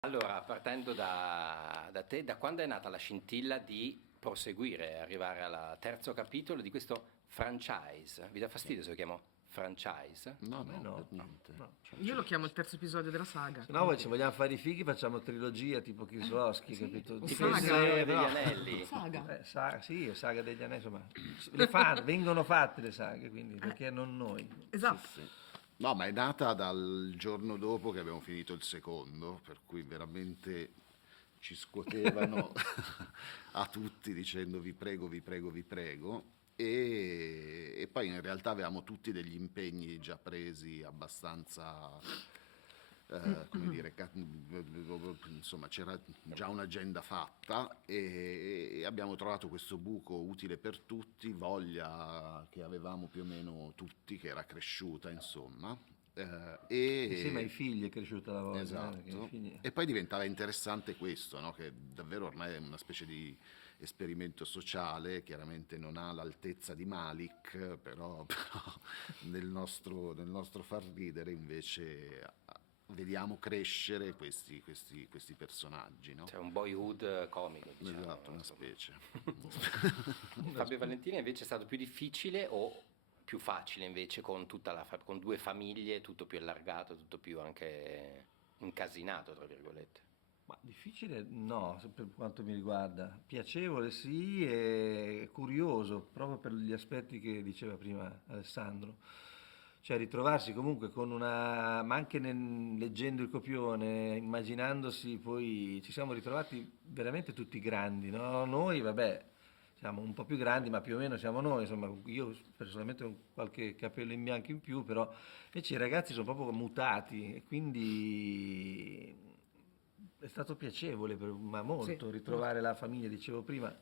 Allora, partendo da te, da quando è nata la scintilla di proseguire, arrivare al terzo capitolo di questo franchise? Vi dà fastidio se lo chiamo franchise? No, A me no, per no. niente. No. Io lo chiamo il terzo episodio della saga. Se no, ci vogliamo fare i fighi, facciamo trilogia tipo Kieslowski, capito? o Tipo il saga. Signore degli no. Anelli. Saga. Sì, saga degli anelli, insomma, vengono fatte le saghe, quindi perché non noi? Esatto. Sì. No, ma è nata dal giorno dopo che abbiamo finito il secondo, per cui veramente ci scuotevano a tutti dicendo vi prego, vi prego, vi prego. E poi in realtà avevamo tutti degli impegni già presi abbastanza, come dire, insomma c'era già un'agenda fatta e abbiamo trovato questo buco utile per tutti, voglia che avevamo più o meno tutti, che era cresciuta insomma. Insieme ai figli è cresciuta la voglia. Perché i Esatto, figli- e poi diventava interessante questo, no? Che davvero ormai è una specie di esperimento sociale, chiaramente non ha l'altezza di Malik, però nel nostro far ridere invece vediamo crescere questi personaggi, no? Cioè un boyhood comico, diciamo. Esatto, una specie. Fabio Valentina invece è stato più difficile o più facile invece con con due famiglie, tutto più allargato, tutto più anche incasinato, tra virgolette? Ma difficile no, per quanto mi riguarda. Piacevole sì e curioso, proprio per gli aspetti che diceva prima Alessandro. Cioè ritrovarsi comunque con una, ma anche leggendo il copione, immaginandosi, poi ci siamo ritrovati veramente tutti grandi, no? Noi, vabbè, siamo un po' più grandi, ma più o meno siamo noi, insomma, io personalmente ho qualche capello in bianco in più, però invece i ragazzi sono proprio mutati e quindi è stato piacevole, ma molto, Sì, ritrovare la famiglia, dicevo prima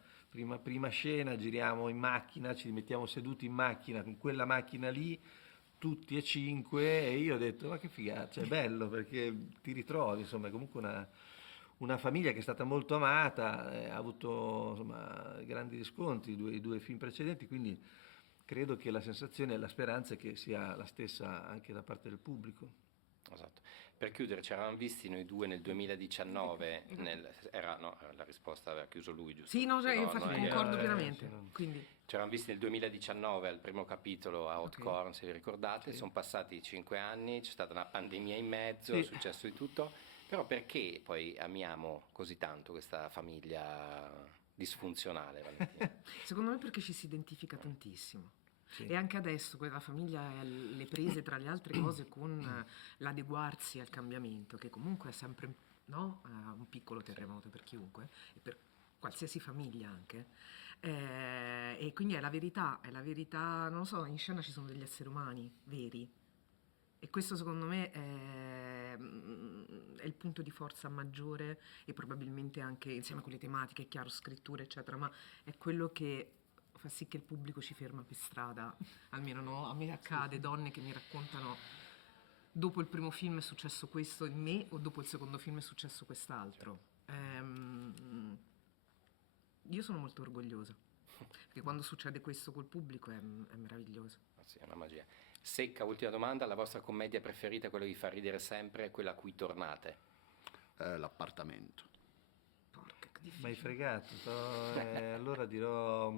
scena, giriamo in macchina, ci mettiamo seduti in macchina con quella macchina lì, tutti e cinque, e io ho detto, ma che figata, cioè è bello perché ti ritrovi, insomma, è comunque una famiglia che è stata molto amata, ha avuto insomma, grandi riscontri i due film precedenti, quindi credo che la sensazione e la speranza è che sia la stessa anche da parte del pubblico. Esatto. Per chiudere, ci eravamo visti noi due nel 2019, no, la risposta aveva chiuso lui, giusto? Sì, no, cioè, No, infatti no, concordo sì, pienamente. no. Quindi, ci eravamo visti nel 2019 al primo capitolo a Hot Ok. Corn, se vi ricordate, Sì. sono passati 5 anni, c'è stata una pandemia in mezzo, Sì. è successo di tutto, però perché poi amiamo così tanto questa famiglia disfunzionale, Valentina? secondo me perché ci si identifica tantissimo. Sì. E anche adesso quella famiglia è le prese tra le altre cose con l'adeguarsi al cambiamento, che comunque è sempre no? Un piccolo terremoto per chiunque e per qualsiasi famiglia anche. E quindi è la verità, non lo so, in scena ci sono degli esseri umani veri. E questo secondo me è il punto di forza maggiore e probabilmente anche insieme con le tematiche, è chiaro, scritture eccetera, ma è quello che fa sì che il pubblico ci ferma per strada, almeno no, a me accade, donne che mi raccontano dopo il primo film è successo questo in me o dopo il secondo film è successo quest'altro. Io sono molto orgogliosa, perché quando succede questo col pubblico è meraviglioso. Ah, sì, è una magia. Secca, ultima domanda, la vostra commedia preferita, quella che vi fa ridere sempre, quella a cui tornate? L'appartamento. Porca, che Mi hai difficile. fregato, allora dirò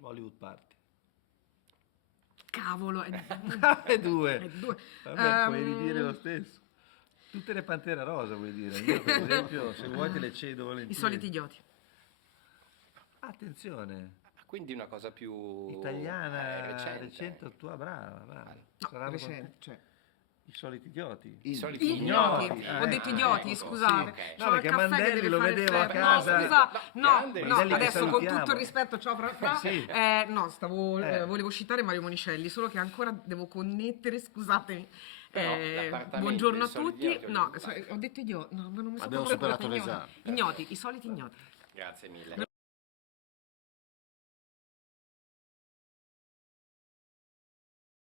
Hollywood Party. Cavolo, E due. è due. Vabbè, puoi ridire lo stesso. Tutte le Pantera Rosa vuoi dire. Io per esempio, se vuoi te le cedo I volentieri. soliti idioti. Attenzione, Quindi una cosa più italiana, recente. recente, tua brava. No, Saranno recente, cioè. I soliti idioti. I soliti Ignoti, Ignoti. ho detto idioti, ecco, scusate. sì, ok. C'ho No, il perché caffè che Mandelli deve lo fare vedevo a effetto. casa. No, scusa, no, Mandelli no, che adesso con salutiamo. tutto il rispetto, ciao Fra, Sì. no, volevo citare Mario Monicelli, solo che ancora devo connettere, scusatemi. Però l'appartamento, Buongiorno i a soliti tutti. idioti, No, Hollywood Party. ho detto idioti, no, ma non mi sono Abbiamo proprio superato ricordata, l'esame. ignoti, i soliti ignoti. Grazie mille.